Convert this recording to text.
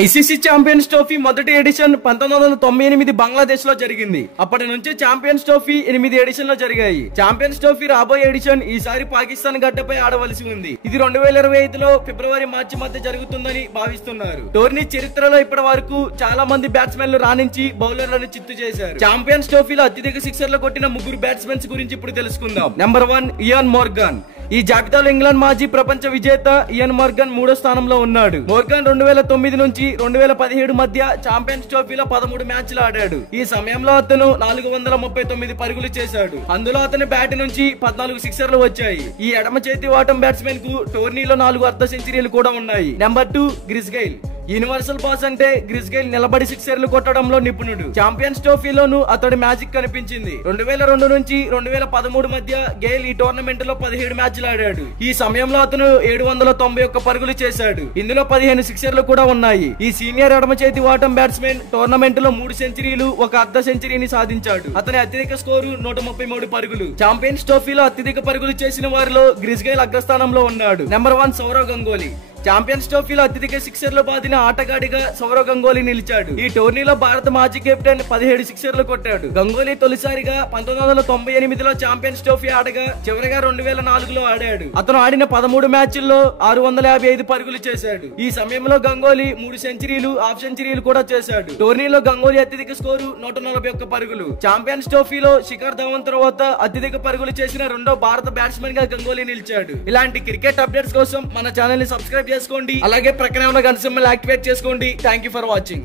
ICC champions trophy మొదటి edition 1998 Bangladesh లో జరిగింది. అప్పటి నుంచి ఛాంపియన్స్ ట్రోఫీ 8 ఎడిషన్లు జరిగాయి. ఛాంపియన్స్ ట్రోఫీ రాబోయే ఎడిషన్ ఈసారి పాకిస్తాన్ గడ్డపై ఆడవలసి ఉంది. ఇది 2025లో ఫిబ్రవరి మార్చి మధ్య జరుగుతుందని భావిస్తున్నారు. టోర్నీ చరిత్రలో ఇప్పటి వరకు చాలా మంది బ్యాట్స్మెన్లు రాణించి బౌలర్లను చిత్తు చేశారు. ఛాంపియన్స్ ట్రోఫీలో అత్యధిక సిక్సర్లు కొట్టిన ముగ్గురు బ్యాట్స్మెన్స్ గురించి ఇప్పుడు తెలుసుకుందాం. Number 1 Eoin Morgan. ఈ జాబితాలో ఇంగ్లాండ్ మాజీ ప్రపంచ విజేత ఇయాన్ మోర్గాన్ 3వ స్థానంలో ఉన్నాడు. మోర్గాన్ 2009 నుంచి 2017 మధ్య ఛాంపియన్స్ ట్రోఫీలో 13 మ్యాచ్లు ఆడాడు. ఈ సమయంలో అతను 439 పరుగులు చేశాడు. అందులో అతని బ్యాట్ నుంచి 14 సిక్సర్లు వచ్చాయి. ఈ ఎడమ చేతి వాటం బ్యాట్స్మెన్ కు టోర్నీలో 4 అర్ధ సెంచరీలు కూడా ఉన్నాయి. Number 2 Chris GAIL. Universal pass అంటే క్రిస్ గెయిల్ నిలబడి సిక్సర్లు కొట్టడంలో నిపుణుడు. ఛాంపియన్స్ ట్రోఫీలోనూ అతడి మ్యాజిక్ కనిపించింది. 2002 నుంచి 2013 మధ్య గెయిల్ ఈ టోర్నమెంట్ లో 17 మ్యాచ్లు ఆడాడు. ఈ సమయంలో అతను 791 పరుగులు చేశాడు. ఇందులో 15 సిక్సర్లు కూడా ఉన్నాయి. ఈ సీనియర్ ఎడమ చేతి వాటం బ్యాట్స్మెన్ టోర్నమెంట్ లో 3 సెంచరీలు, 1 అర్ధ సెంచరీని సాధించాడు. అతని అత్యధిక స్కోరు 133 పరుగులు. ఛాంపియన్స్ ట్రోఫీలో అత్యధిక పరుగులు చేసిన వారిలో క్రిస్ గెయిల్ అగ్రస్థానంలో ఉన్నాడు. నెంబర్ 1 సౌరవ్ గంగోలీ. ఛాంపియన్స్ ట్రోఫీలో అత్యధిక సిక్సర్లు బాదిన ఆటగాడిగా సౌరవ్ గంగోలీ నిలిచాడు. ఈ టోర్నీలో భారత మాజీ కెప్టెన్ 17 సిక్సర్లు కొట్టాడు. గంగోలీ తొలిసారిగా 1998లో ఛాంపియన్స్ ట్రోఫీ ఆడగా చివరిగా 2004లో ఆడాడు. అతను ఆడిన 13 మ్యాచ్ల్లో 655 పరుగులు చేశాడు. ఈ సమయంలో గంగోలీ 3 సెంచరీలు, హాఫ్ సెంచరీలు కూడా చేశాడు. టోర్నీలో గంగోలీ అత్యధిక స్కోరు 141 పరుగులు. ఛాంపియన్స్ ట్రోఫీలో శిఖర్ ధవన్ తర్వాత అత్యధిక పరుగులు చేసిన రెండో భారత బ్యాట్స్మెన్ గా గంగోలీ నిలిచాడు. ఇలాంటి క్రికెట్ అప్డేట్స్ కోసం మన ఛానల్ ని సబ్స్క్రైబ్ చేసుకోండి. అలాగే ప్రక్కనే ఉన్న గంట సింబల్ యాక్టివేట్ చేసుకోండి. Thank you for watching.